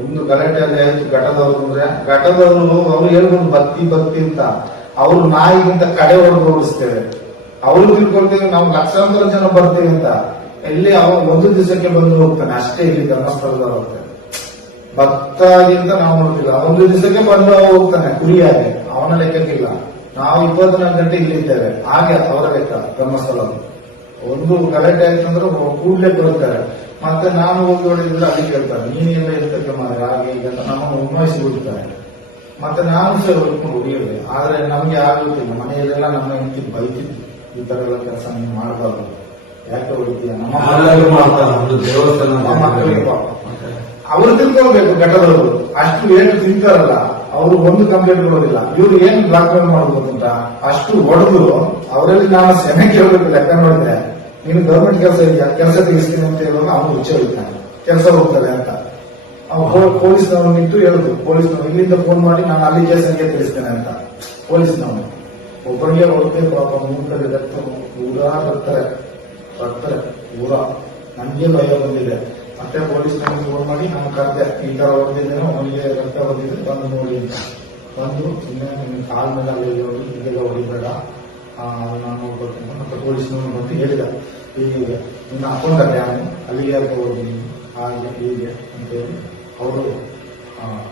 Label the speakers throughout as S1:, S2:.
S1: ಒಂದು ಗಲಾಟೆ ಅಲ್ಲಿ ಆಯ್ತು ಘಟದವ್ರು ಅಂದ್ರೆ, ಘಟದವರು ಅವ್ರು ಹೇಳ್ಬೋದು ಬತ್ತಿ ಬತ್ತಿ ಅಂತ. ಅವ್ರು ನಾಯಿಗಿಂತ ಕಡೆ ಹೊಡೆದು ಓಡಿಸ್ತೇವೆ ಅವ್ರು ತಿಳ್ಕೊಳ್ತೇವೆ, ನಾವು ಲಕ್ಷಾಂತರ ಜನ ಬರ್ತೀವಿ ಅಂತ. ಇಲ್ಲಿ ಅವ ಒಂದು ದಿವಸಕ್ಕೆ ಬಂದು ಹೋಗ್ತಾನೆ, ಅಷ್ಟೇ ಇಲ್ಲಿ ಧರ್ಮಸ್ಥಳದವ್ರು ಹೋಗ್ತಾನೆ ಭಕ್ತಾಗಿಂತ ನಾವು ನೋಡ್ತಿಲ್ಲ. ಒಂದು ದಿವಸಕ್ಕೆ ಬಂದು ಹೋಗ್ತಾನೆ ಗುರಿಯಾಗಿ ಅವನ ಲೆಕ್ಕಕ್ಕಿಲ್ಲ. ನಾವು ಇಪ್ಪತ್ನಾಲ್ಕು ಗಂಟೆ ಇಲ್ಲಿದ್ದೇವೆ. ಹಾಗೆ ಅವರ ಲೆಕ್ಕ ಧರ್ಮಸ್ಥಳ ಒಂದು ಕರೆಕ್ಟ್ ಆಯ್ತು ಅಂದ್ರೆ ಬರ್ತಾರೆ ಬರುತ್ತಾರೆ. ಮತ್ತೆ ನಾನು ಹೋಗಿ ನೋಡಿದ್ರೆ ಅಲ್ಲಿ ಕೇಳ್ತಾರೆ. ನೀನೆಲ್ಲ ಇರ್ತಕ್ಕ ಮಾರ ಹಾಗೆ ಈಗ ಅಂತ ನಮ್ಮನ್ನು ಉನ್ಮಾಯಿಸಿ ಬಿಡ್ತಾರೆ ಮತ್ತೆ ನಾನು ಸಹ ಹೊಡ್ಕೊಂಡು ಆದರೆ ಆದ್ರೆ ನಮ್ಗೆ ಆಗುತ್ತಿಲ್ಲ ಮನೆಯಲ್ಲೆಲ್ಲ ನಮ್ಮ ಹೆಂಡತಿ ಬೈತಿತ್ತು ಈ ತರ ಎಲ್ಲ ಕೆಲಸ ನೀವು ಮಾಡಬಾರ್ದು. ಯಾಕೆ ಹೊಡಿತೀಯ ನಮ್ಮ ಮಕ್ಕಳಿಗೆ. ಅವ್ರು ತಿಳ್ಕೊಳ್ಬೇಕು ಘಟದವರು ಅಷ್ಟು ಏನು ತಿಂತಾರಲ್ಲ ಅವರು ಒಂದು ಕಂಪ್ಲೇಂಟ್ ಕೊಡೋದಿಲ್ಲ. ಇವ್ರು ಏನು ಬ್ಲಾಕ್ ಮೇಲ್ ಮಾಡ್ಬೋದು ಅಂತ ಅಷ್ಟು ಹೊಡೆದು ಅವರಲ್ಲಿ ನಾನು ಸೆನೆ ಕೇಳಬೇಕು ಲೆಕ್ಕ ನೋಡಿದ್ರೆ. ನೀನು ಗೌರ್ಮೆಂಟ್ ಕೆಲಸ ಇದೆಯಾ? ಕೆಲಸ ತೆಗಿಸ್ತೀನಿ ಅಂತ ಹೇಳುವಾಗ ಅವನು ಹುಚ್ಚ ಕೆಲಸ ಹೋಗ್ತದೆ ಅಂತ. ಅವ್ನು ಪೊಲೀಸ್ನವ್ರು ನಿಂತು ಹೇಳುದು. ಪೊಲೀಸ್ನವ್ರು ಇಲ್ಲಿಂದ ಫೋನ್ ಮಾಡಿ ನಾನು ಅಲ್ಲಿ ಕೇಸನ್ಗೆ ತಿಳಿಸ್ತೇನೆ ಅಂತ. ಪೊಲೀಸ್ನವನು ಒಬ್ಬರಿಗೆ ಹೊರಟೆ ಪಾಪ ಮುಂದೆ ರಕ್ತ ಊರಾ ಬರ್ತಾರೆ ಬರ್ತಾರೆ ಊರ. ನನಗೆ ಭಯ ಬಂದಿದೆ. ಮತ್ತೆ ಪೊಲೀಸ್ ನಮಗೆ ಫೋನ್ ಮಾಡಿ, ನಾನು ಕರೆದೆ, ಈ ತರ ಹೊಡೆದಿದ್ದೇನೆ ಅವನಿಗೆ ರಕ್ತ ಬಂದಿದೆ, ಬಂದು ನೋಡಿ ಅಂತ. ಬಂದು ಇನ್ನೇ ನಿನ್ನ ಕಾಲ್ ಮೇಲೆ ಅಲ್ಲಿ ಹೋಗಿ ಹೀಗೆಲ್ಲ ಹೊಡಿಬೇಡ. ನಾನು ಮತ್ತೆ ಪೊಲೀಸ್ನವನು ಬಂದು ಹೇಳಿದ, ಹೀಗೆ ನಿನ್ನ ಅಕೌಂಟ್ ನಾನು ಅಲ್ಲಿಗೆ ಯಾಕೆ ಹೋಗಿ ಹಾಗೆ ಹೀಗೆ ಅಂತ ಹೇಳಿ ಅವರು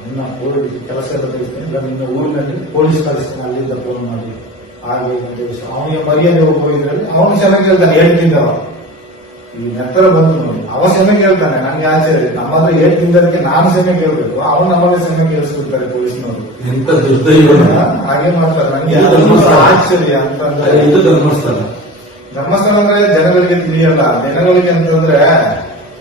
S1: ನಿನ್ನ ಪೊಲೀಸ್ ಕೆಲಸ ಎಲ್ಲ ತೆಗಿಸ್ತೀನಿ ಇಲ್ಲ, ನಿನ್ನ ಊರಿನಲ್ಲಿ ಪೊಲೀಸ್ ಕಳಿಸ್ತೀನಿ ಅಲ್ಲಿಂದ ಫೋನ್ ಮಾಡಿ. ಹಾಗೆ ಅವನಿಗೆ ಮರ್ಯಾದೆ ಹೋಗಿದ್ರಲ್ಲಿ ಅವನು ಚೆನ್ನಾಗಿ ಹೇಳ್ತಾನೆ, ಹೇಳ್ತಿದ್ದವ. ಈ ನೆತ್ತರ ಬಂದು ನೋಡಿ. ಅವ ಸಮಯ ಕೇಳ್ತಾನೆ ನನ್ಗೆ ಆಶ್ಚರ್ಯ ನಮ್ಮ ಹತ್ರ ಏಟ್ ತಿಂದದಕ್ಕೆ ನಾನು ಸಮಯ ಕೇಳ್ಬೇಕು. ಅವನು ನಮಗೆ ಸಮಯ ಕೇಳಿಸ್ಬಿಡ್ತಾರೆ ಪೊಲೀಸ್ನವರು.
S2: ಎಂತ ದುರ್ದೈವ.
S1: ಹಾಗೆ ಮಾಡ್ತಾರೆ. ನಂಗೆ. ಆಶ್ಚರ್ಯ ಅಂತಂದ್ರೆ
S2: ಇದು ಧರ್ಮಸ್ಥಳ.
S1: ಧರ್ಮಸ್ಥಳ ಅಂದ್ರೆ ಜನಗಳಿಗೆ ತಿಳಿಯಲ್ಲ. ಜನಗಳಿಗೆ ಅಂತಂದ್ರೆ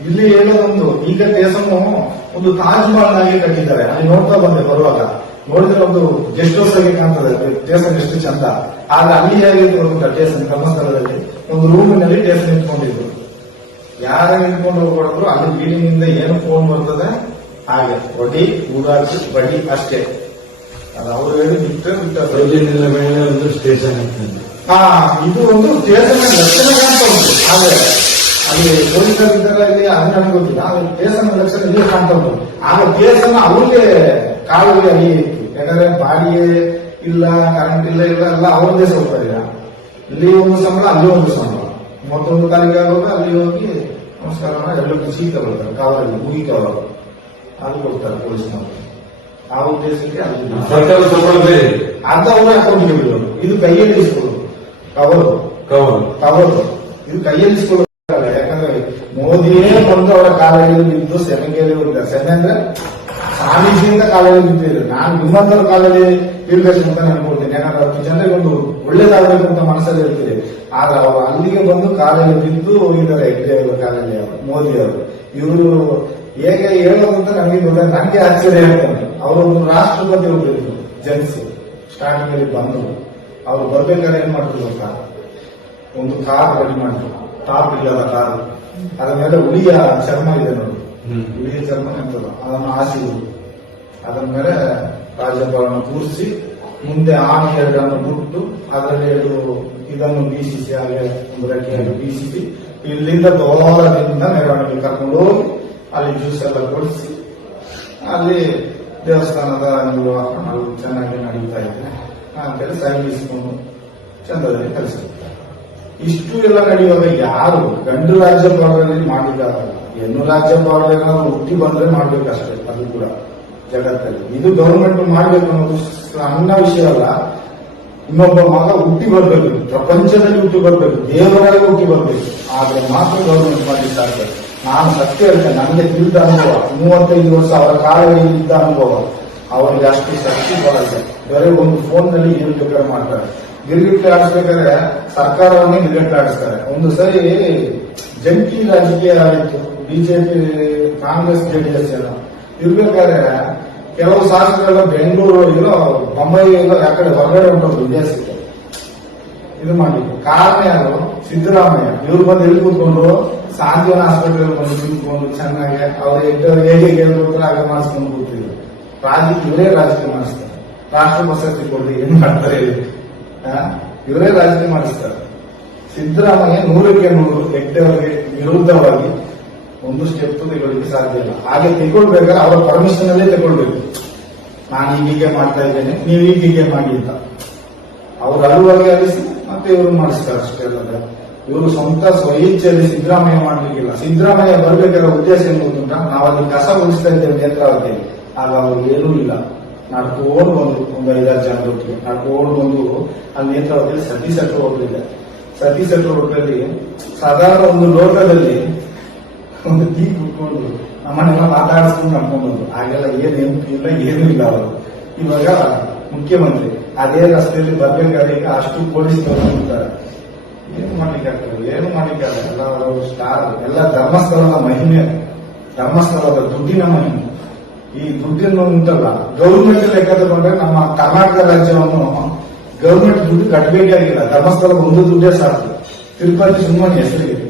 S1: ಇಲ್ಲಿ ಹೇಳೋದೊಂದು ಈಗ ದೇಶವನ್ನು ಒಂದು ತಾಜ್ ಮಹಲ್ ಆಗಿ ಕಟ್ಟಿದ್ದಾರೆ. ಅಲ್ಲಿ ನೋಡ್ತಾ ಬಂದೆ ಬರುವಾಗ. ನೋಡಿದ್ರೆ ಒಂದು ಗೆಸ್ಟ್ ಹೌಸ್ ಆಗಿ ಕಾಣ್ತದೆ. ದೇಶ ಎಷ್ಟು ಚಂದ. ಆದ್ರೆ ಅಲ್ಲಿ ಹೇಗೆ ಟೇಸನ್ ಧರ್ಮಸ್ಥಳದಲ್ಲಿ ಒಂದು ರೂಮಿನಲ್ಲಿ ಟೇಸನ್ ನಿಂತ್ಕೊಂಡಿದ್ರು. ಯಾರ ಹಿಡ್ಕೊಂಡು ಹೋಗ್ಬಾರ್ದು ಅಲ್ಲಿ ಬಿಲ್ಡಿಂಗ್ ಇಂದ ಏನು ಫೋನ್ ಬರ್ತದೆ ಹಾಗೆ. ಬಡ್ಡಿ ಊರಾಚು ಬಡ್ಡಿ ಅಷ್ಟೇ. ಅದು ಅವರು ಹೇಳಿ ಬಿಟ್ಟರೆ
S2: ಪ್ರತಿದಿನ ಮೇಲೆ ಒಂದು ಸ್ಟೇಷನ್
S1: ಹಾ ಇದು ಒಂದು ಸ್ಟೇಷನ್ ಲಕ್ಷಣ ಕಾಣ್ತಾ ಉಂಟು. ಹಾಗೆ ಅಲ್ಲಿ ಪೊಲೀಸರು ಇದ್ದಾರೆ ಇಲ್ಲಿ ಅದು ನನಗೆ ಗೊತ್ತಿಲ್ಲ. ಆದ್ರೆ ಸ್ಟೇಷನ್ ಲಕ್ಷಣ ಇಲ್ಲಿ ಕಾಣ್ತಾ ಉಂಟು. ಆಗ ಸ್ಟೇಷನ್ ಅವ್ರಿಗೆ ಕಾಲುವೆ ಅಲ್ಲಿ ಇತ್ತು. ಯಾಕಂದ್ರೆ ಬಾಡಿಗೆ ಇಲ್ಲ ಕರೆಂಟ್ ಇಲ್ಲ ಇಲ್ಲ ಎಲ್ಲ ಅವ್ರದ್ದೇ ಇಲ್ಲ ಇಲ್ಲಿ ಒಂದು ಸಂಬಳ ಅಲ್ಲಿ ಒಂದು ಸಂಬಳ. ಮತ್ತೊಂದು ಕಾಲಿಗೆ ಆಗುವಾಗ ಅಲ್ಲಿ ಹೋಗಿ ನಮಸ್ಕಾರ ಎಲ್ಲರಿಗೂ ಎಲ್ಲ ಬರ್ತಾರೆ. ಕಾವಲಲ್ಲಿ ಮುಗಿ ಕಾವಲು ಅದು ಕೊಡ್ತಾರೆ ಪೊಲೀಸ್ನವರು ಆ ಉದ್ದೇಶಕ್ಕೆ
S2: ಅದು
S1: ಅರ್ಧ ಅವರೇ ಹಾಕೊಂಡು ಬಿಡೋದು ಇದು ಕೈಯಲ್ಲಿ ಇಸ್ಕೊಳ್ಳೋದು. ಕವರು.
S2: ಕವರ್.
S1: ಕವರ್. ಇದು ಕೈಯಲ್ಲಿ ಇಸ್ಕೊಳ್ಳೋದು. ಯಾಕಂದ್ರೆ ಮೋದಿಯೇ ಬಂದು ಅವರ ಕಾಲದಲ್ಲಿ ನಿಂತು ಸೆಮೆಗೆಯಲ್ಲಿ ಹೋಗಿದ್ದಾರೆ ಸೆನೆ ಅಂದ್ರೆ ಸ್ವಾಮೀಜಿಯಿಂದ ಕಾಲದಲ್ಲಿ ಬಿದ್ದಿದ್ರು ನಾನು ನಿಮ್ಮಂತರ ಕಾಲದಲ್ಲಿ ಇರ್ಬೇಕು ಅಂತ ಯಾಕಂದ್ರೆ ಹತ್ತು ಜನರಿಗೆ ಒಂದು ಒಳ್ಳೇದಾಗಬೇಕು ಅಂತ ಮನಸ್ಸಲ್ಲಿ ಇರ್ತೀರಿ ಆದ್ರೆ ಅವರು ಅಲ್ಲಿಗೆ ಬಂದು ಕಾಲಲ್ಲಿ ಬಿದ್ದು ಹೋಗಿದ್ದಾರೆ ಹೆಗ್ಡೆ ಅವರ ಕಾಲಲ್ಲಿ ಅವರು ಮೋದಿ ಅವರು ಇವರು ಹೇಗೆ ಹೇಳೋದು ಅಂತ ನನಗೆ ಗೊತ್ತಾಗ ನನಗೆ ಆಶ್ಚರ್ಯ ಆಗ್ತದೆ ಅವರು ಒಂದು ರಾಷ್ಟ್ರಪತಿ ಹೋಗಿದ್ರು ಜನ್ಸ್. ಸ್ಟಾರ್ಟಿಂಗ್ ಅಲ್ಲಿ ಬಂದು ಅವ್ರು ಬರ್ಬೇಕಾದ್ರೆ ಏನ್ ಮಾಡ್ತಿದ್ರು ಅಂತ ಒಂದು ಕಾರ್ ರೆಡಿ ಮಾಡಿದ್ರು. ಟಾಪ್ ಇಲ್ಲದ ಕಾರ್. ಅದರ ಮೇಲೆ ಉಳಿಯ ಚರ್ಮ ಇದೆ ನೋಡಿ. ಉಳಿಯ ಚರ್ಮ ನಿಂತದ ಅದನ್ನು ಹಾಸಿದ್ರು. ಅದರ ಮೇಲೆ ರಾಜ್ಯಪಾಲನ ಕೂರಿಸಿ ಮುಂದೆ ಆನೆ ಎರಡನ್ನು ಬಿಟ್ಟು ಅದರಲ್ಲಿ ಎರಡು ಇದನ್ನು ಬೀಸಿಸಿ, ಹಾಗೆ ಒಂದು ರೆಕ್ಕೆಯನ್ನು ಬೀಸಿಸಿ, ಇಲ್ಲಿಂದ ದೂರದಿಂದ ಮೆರವಣಿಗೆ ಕರ್ಕೊಂಡು ಹೋಗಿ ಅಲ್ಲಿ ಜ್ಯೂಸ್ ಎಲ್ಲ ಕೊಡಿಸಿ, ಅಲ್ಲಿ ದೇವಸ್ಥಾನದ ನಿರ್ವಹಣೆ ಚೆನ್ನಾಗಿ ನಡೀತಾ ಇದೆ ಅಂತೇಳಿ ಸೈನ್ ಇಸ್ಕೊಂಡು ಚಂದದಲ್ಲಿ ಕಲಿಸಿರ್ತಾರೆ ಇಷ್ಟು ಎಲ್ಲ ನಡೆಯುವಾಗ ಯಾರು ಗಂಡು ರಾಜ್ಯ ಬಾರ್ಡರ್ ಮಾಡಿದ್ದಾರಲ್ಲ ಹೆಣ್ಣು ರಾಜ್ಯ ಬಾರ್ಡರ್ ಹುಟ್ಟಿ ಬಂದ್ರೆ ಮಾಡ್ಬೇಕಷ್ಟೇ, ಅದು ಕೂಡ. ಜಗತ್ತಲ್ಲಿ. ಇದು ಗೌರ್ಮೆಂಟ್ ಮಾಡ್ಬೇಕು ಅನ್ನೋದು ಸಣ್ಣ ವಿಷಯ ಅಲ್ಲ. ಇನ್ನೊಬ್ಬ ಮಗ ಹುಟ್ಟಿ ಬರಬೇಕು. ಪ್ರಪಂಚದಲ್ಲಿ ಹುಟ್ಟಿ ಬರಬೇಕು. ದೇವರಾಗಿ ಹುಟ್ಟಿ ಬರಬೇಕು. ಆದ್ರೆ ಮಾತ್ರ ಗವರ್ಮೆಂಟ್ ಮಾಡಿದ್ದಾರೆ ನಾನು ಸತ್ಯ ಹೇಳ್ತೇನೆ, ನನಗೆ ತಿಳಿದ ಅನುಭವ. ಮೂವತ್ತೈದು ವರ್ಷ ಅವರ ಕಾಲದಲ್ಲಿ ಇದ್ದ ಅನುಭವ. ಅವರಿಗೆ ಅಷ್ಟು ಶಕ್ತಿ ಬರಲ್ಲ. ಬರೀ ಒಂದು ಫೋನ್ನಲ್ಲಿ ಬೇಕಾದ್ರೆ ಮಾಡ್ತಾರೆ. ಗಿರಿಗಿಟ್ಟು ಆಡಿಸ್ಬೇಕಾದ್ರೆ ಸರ್ಕಾರವನ್ನೇ ಗಿರಿಗಿಟ್ಟು ಆಡಿಸ್ತಾರೆ ಒಂದು ಸರಿ ಜಂಟಿ ರಾಜಕೀಯ ಆಯಿತು. ಬಿಜೆಪಿ, ಕಾಂಗ್ರೆಸ್ ಜೆಡಿಎಸ್ ಎಲ್ಲ. ಇರ್ಬೇಕಾದ್ರೆ ಕೆಲವು ಶಾಸಕರೆಲ್ಲ ಬೆಂಗಳೂರು ಇಲ್ಲೋ ಬೊಂಬೈಯಿಂದ ಯಾಕಡೆ ಹೊರಗಡೆ ಉಂಟು ವಿದೇಶಕ್ಕೆ ಇದು ಮಾಡಿದ್ರು. ಕಾರಣ ಯಾರು ಸಿದ್ದರಾಮಯ್ಯ. ಇವ್ರು ಬಂದು ಎಲ್ಲಿ ಕೂತ್ಕೊಂಡು ಸಾಂತ್ವನ ಹಾಸ್ಪಿಟಲ್ ಬಂದು ನಿಂತ್ಕೊಂಡು ಚೆನ್ನಾಗಿ ಅವ್ರು ಹೇಗೆ ಕೇಳ್ಕೊಡ್ತಾರೆ ಹಾಗೆ ಮಾಡಿಸ್ಕೊಂಡು ಕೂತಿದ್ರು. ರಾಜಕೀಯ ಇವರೇ ರಾಜಕೀಯ ಮಾಡಿಸ್ತಾರೆ. ರಾಷ್ಟ್ರ ಪ್ರಶಸ್ತಿ ಕೊಡಿ ಏನ್ ಮಾಡ್ತಾರೆ? ಇವರೇ ರಾಜಕೀಯ ಮಾಡಿಸ್ತಾರೆ. ಸಿದ್ದರಾಮಯ್ಯ ನೂರಕ್ಕೆ ನೂರು ಹೆಕ್ಟೇರ್ಗೆ ವಿರುದ್ಧವಾಗಿ ಒಂದು ಸ್ಟೆಪ್ ತೆಗೊಳ್ಳಿಕ್ಕೆ ಸಾಧ್ಯ ಇಲ್ಲ. ಹಾಗೆ ತೆಗೊಳ್ಬೇಕಾದ್ರೆ ಅವರ ಪರ್ಮಿಷನ್ ಅಲ್ಲೇ ತಗೊಳ್ಬೇಕು. ನಾನು ಹೀಗೆ ಮಾಡ್ತಾ ಇದ್ದೇನೆ, ನೀವು ಹೀಗೆ ಮಾಡಿ ಅಂತ. ಅವ್ರು ಅಳುವಾಗಿ ಅಲಿಸಿ ಮತ್ತೆ ಇವರು ಮಾಡಿಸ್ತಾರೆ ಅಷ್ಟೇ ಅಲ್ಲದೆ. ಇವರು ಸ್ವಂತ ಸ್ವಇಚ್ಛೆಯಲ್ಲಿ ಸಿದ್ದರಾಮಯ್ಯ ಮಾಡ್ಲಿಕ್ಕಿಲ್ಲ. ಸಿದ್ದರಾಮಯ್ಯ ಬರಬೇಕಾದ ಉದ್ದೇಶ ಏನು ಗೊತ್ತುಂಟ ನಾವು ಅಲ್ಲಿ ಕಸ ಉಳಿಸ್ತಾ ಇದ್ದೇವೆ ನೇತ್ರಾವತಿಯಲ್ಲಿ. ಆಗ ಅವರು ಏನೂ ಇಲ್ಲ. ನಡ್ಕೊಂಡು ಬಂದು, ಒಂದು ಐದಾರು ಜನರೊಟ್ಟಿಗೆ ನಡ್ಕೊಂಡು ಬಂದು ಅಲ್ಲಿ ನೇತ್ರಾವತಿಯಲ್ಲಿ ಸತಿ ಸೆಟ್ರು ಹೋಟೆಲ್ ಇದೆ ಸತಿ ಸೆಟ್ರು ಹೋಟೆಲಲ್ಲಿ ಸಾಧಾರಣ ಒಂದು ಲೋಟದಲ್ಲಿ ಒಂದು ಟೀ ಕುಡ್ಕೊಂಡು ನಮ್ಮನ್ನೆಲ್ಲ ಮಾತಾಡಿಸ್ಕೊಂಡು ನಡ್ಕೊಂಡು ಬಂದ್ರು ಆಗೆಲ್ಲ ನೆನಪು ಇಲ್ಲ, ಏನೂ ಇಲ್ಲ ಅವರು. ಇವಾಗ ಮುಖ್ಯಮಂತ್ರಿ, ಅದೇ ರಸ್ತೆಯಲ್ಲಿ ಬರ್ಬೇಕಾದ್ರೆ ಈಗ ಅಷ್ಟು ಪೊಲೀಸ್ ಇರ್ತಾರೆ ಏನು ಮಾಡ್ಲಿಕ್ಕೆ ಆಗ್ತದೆ? ಏನು ಮಾಡ್ಲಿಕ್ಕೆ ಎಲ್ಲ ಅವರು ಸ್ಟಾರ್ ಎಲ್ಲ ಧರ್ಮಸ್ಥಳದ ಮಹಿಮೆ ಧರ್ಮಸ್ಥಳದ ದುಡ್ಡಿನ ಮಹಿಮೆ. ಈ ದುಡ್ಡಿನ ಉಂಟಲ್ಲ ಗೌರ್ಮೆಂಟ್ ಲೆಕ್ಕ ತಗೊಂಡ್ರೆ ನಮ್ಮ ಕರ್ನಾಟಕ ರಾಜ್ಯವನ್ನು ಗೌರ್ಮೆಂಟ್ ದುಡ್ಡು ಕಟ್ಟಬೇಕಾಗಿಲ್ಲ ಧರ್ಮಸ್ಥಳ ಒಂದು ದುಡ್ಡೇ ಸಾಕು. ತಿರುಪತಿ ಸುಮ್ಮನೆ ಹೆಸರಿಗೆ.